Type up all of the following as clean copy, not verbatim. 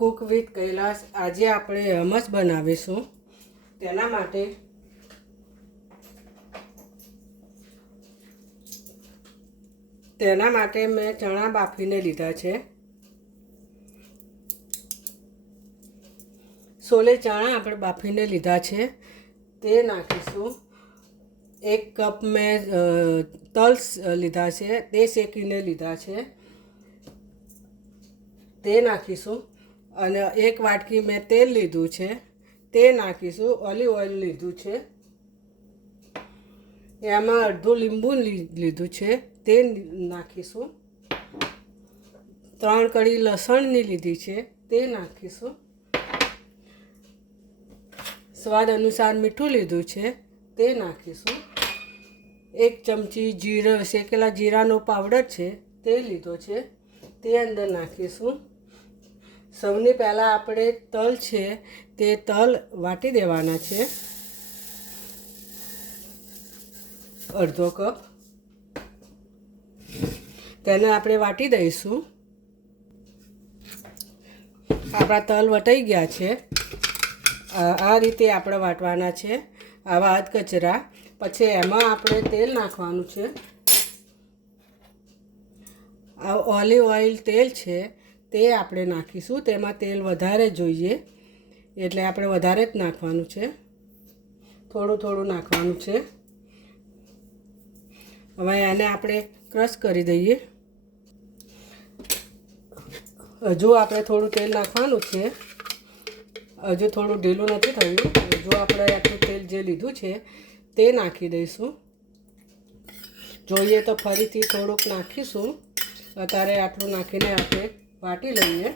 Cook with Kailash આજે આપણે હમસ બનાવીશું। તેના માટે મેં ચણા બાફીને લીધા છે। સોલે ચણા આપણે બાફીને લીધા છે તે નાખીશું। 1 કપ મેં તલ લીધા છે તે શેકીને લીધા છે તે નાખીશું। અને 1 વાટકી મેં તેલ લીધું છે તે નાખીશું। ઓલિવ ઓઇલ લીધું છે, એમાં અડધું લીંબુ લીધું છે તે નાખીશું। 3 કળી લસણની લીધી છે તે નાખીશું। સ્વાદ અનુસાર મીઠું લીધું છે તે નાખીશું। 1 ચમચી જીરું, શેકેલા જીરાનો પાવડર છે તે લીધો છે તે અંદર નાખીશું। સૌથી પહેલાં આપણે તલ છે તે તલ વાટી દેવાના છે, અડધો કપ તેને આપણે વાટી દઈશું। આપણા તલ વટાઈ ગયા છે। આ રીતે આપણે વાટવાના છે, આવા અધકચરા। પછી એમાં આપણે તેલ નાખવાનું છે। આ ઓલિવ ઓઇલ તેલ છે તે આપણે નાખીશું। તેમાં તેલ વધારે જોઈએ એટલે આપણે વધારે જ નાખવાનું છે, થોડું થોડું નાખવાનું છે। હવે એને આપણે ક્રશ કરી દઈએ। હજુ આપણે થોડું તેલ નાખવાનું છે, હજુ થોડું ઢીલું નથી થયું। હજુ આપણે આટલું તેલ જે લીધું છે તે નાખી દઈશું। જોઈએ તો ફરીથી થોડુંક નાખીશું। અત્યારે આટલું નાખીને આપણે વાટી લઈએ।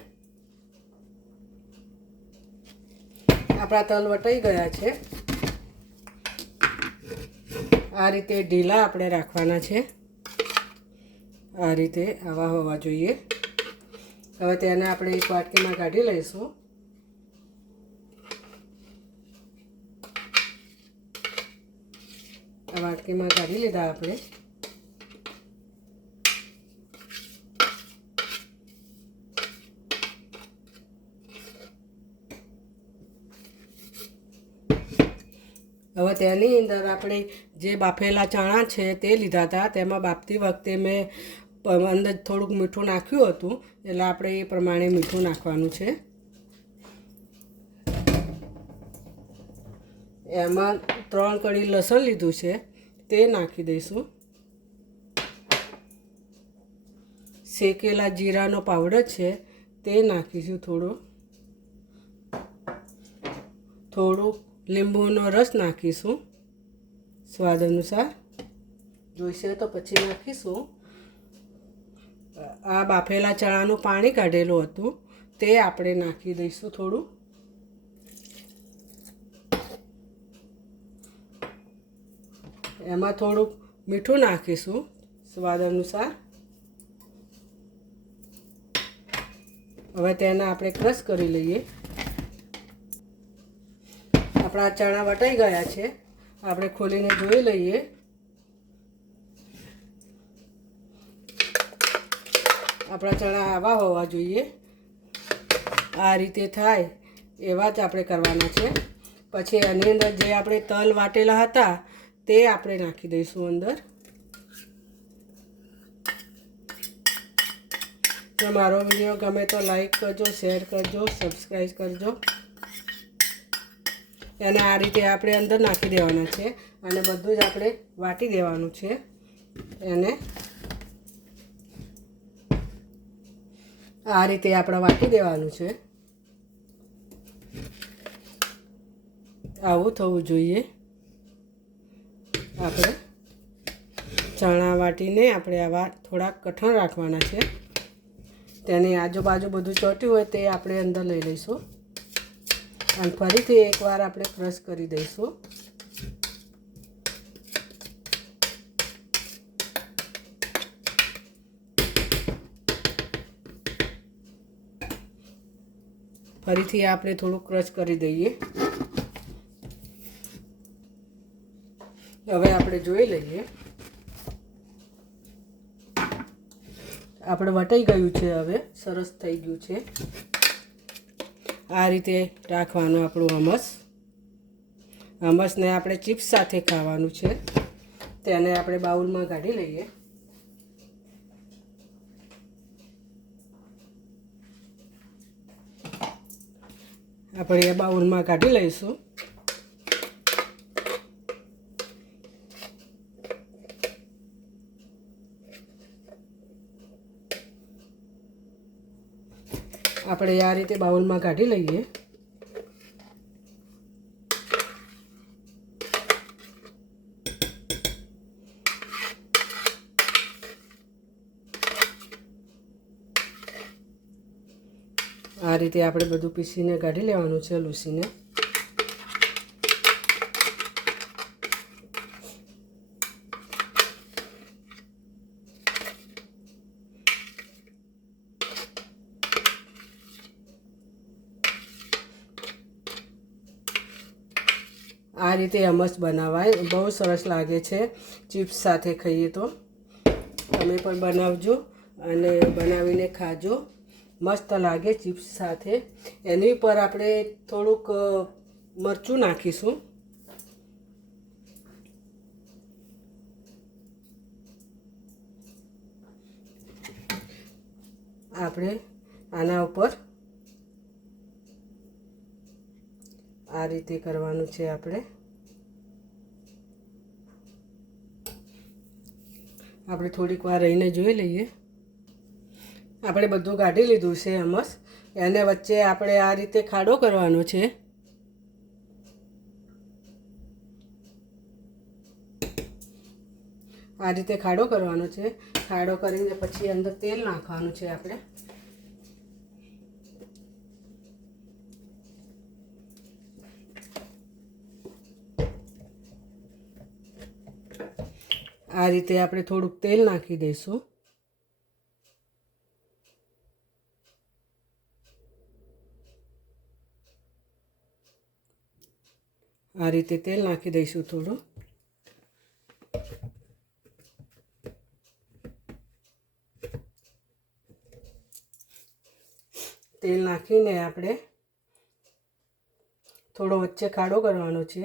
આપણા તલ વટાઈ ગયા છે। આ રીતે ઢીલા આપણે રાખવાના છે, આ રીતે આવા હોવા જોઈએ। હવે તેને આપણે એક વાટકીમાં કાઢી લઈશું। આ વાટકીમાં કાઢી લીધા આપણે। હવે તેની અંદર આપણે જે બાફેલા ચણા છે તે લીધા હતા, તેમાં બાફતી વખતે મેં અંદર થોડુંક મીઠું નાખ્યું હતું, એટલે આપણે એ પ્રમાણે મીઠું નાખવાનું છે। એમાં 3 કળી લસણ લીધું છે તે નાખી દઈશું। શેકેલા જીરાનો પાવડર છે તે નાખીશું। થોડું લીંબુનો રસ નાખીશું સ્વાદ અનુસાર, જોઈશે તો પછી નાખીશું। આ બાફેલા ચણાનું પાણી કાઢેલું હતું તે આપણે નાખી દઈશું થોડું। એમાં થોડુંક મીઠું નાખીશું સ્વાદ અનુસાર। હવે તેને આપણે ક્રશ કરી લઈએ। આપણા ચણા વટાઈ ગયા છે, આપણે ખોલીને જોઈ લઈએ। આપણા ચણા આવા હોવા જોઈએ, આ રીતે થાય એવા જ આપણે કરવાના છે। પછી એની અંદર જે આપણે તલ વાટેલા હતા તે આપણે નાખી દઈશું અંદર। જો મારો વિડીયો ગમે તો લાઈક કરજો, શેર કરજો, સબસ્ક્રાઈબ કરજો। એને આ રીતે આપણે અંદર નાખી દેવાના છે અને બધું જ આપણે વાટી દેવાનું છે। એને આ રીતે આપણે વાટી દેવાનું છે, આવું થવું જોઈએ। આપણે ચણા વાટીને આપણે આવા થોડાક કઠણ રાખવાના છે। તેની આજુબાજુ બધું ચોટ્યું હોય તે આપણે અંદર લઈ લઈશું અને ફરીથી એકવાર આપણે ક્રશ કરી દઈશું। ફરીથી આપણે થોડું ક્રશ કરી દઈએ। હવે આપણે જોઈ લઈએ। આપણે વટાઈ ગયું છે, હવે સરસ થઈ ગયું છે। આ રીતે રાખવાનું આપણું હમસ. હમસને આપણે ચિપ્સ સાથે ખાવાનું છે. તેને આપણે બાઉલમાં કાઢી લઈએ. આપણે એ બાઉલમાં કાઢી લઈશું. આપણે આ રીતે બાઉલમાં કાઢી લઈએ. આ રીતે આપણે બધું પીસીને કાઢી લેવાનું છે લૂસીને. આ રીતે હમસ બનાવાય, બહુ સરસ લાગે છે. ચિપ્સ સાથે ખાઈએ તો તમે પણ બનાવજો અને બનાવીને ખાજો. મસ્ત લાગે ચિપ્સ સાથે. એની પર આપણે થોડુંક મરચું નાખીશું. આપણે આના ઉપર આ રીતે કરવાનું છે. આપણે થોડીક વાર રહીને જોઈ લઈએ. આપણે બધું કાઢી લીધું છે હમસ. એને વચ્ચે આપણે આ રીતે ખાડો કરવાનો છે. આ રીતે ખાડો કરવાનો છે. ખાડો કરીને પછી અંદર તેલ નાખવાનું છે આપણે. આ રીતે આપણે થોડુંક તેલ નાખી દઈશું. આ રીતે તેલ નાખી દઈશું થોડું. તેલ નાખીને આપણે થોડો વચ્ચે ખાડો કરવાનો છે.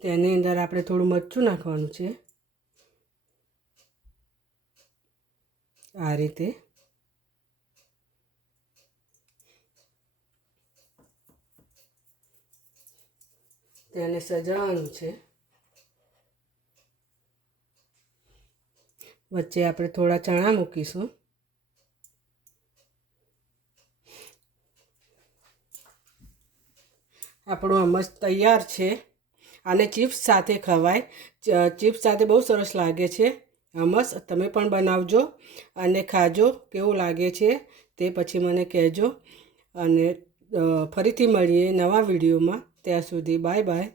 તેની અંદર આપણે થોડું મરચું નાખવાનું છે. આ રીતે તેને સજાવવાનું છે. વચ્ચે આપણે થોડા ચણા મૂકીશું. આપણું હમસ તૈયાર છે. આને ચિપ્સ સાથે ખવાય. ચિપ્સ સાથે બહુ સરસ લાગે છે હમસ. તમે પણ બનાવજો અને ખાજો. કેવું લાગે છે તે પછી મને કહેજો. અને ફરીથી મળીએ નવા વિડીયોમાં. ત્યાં સુધી બાય બાય.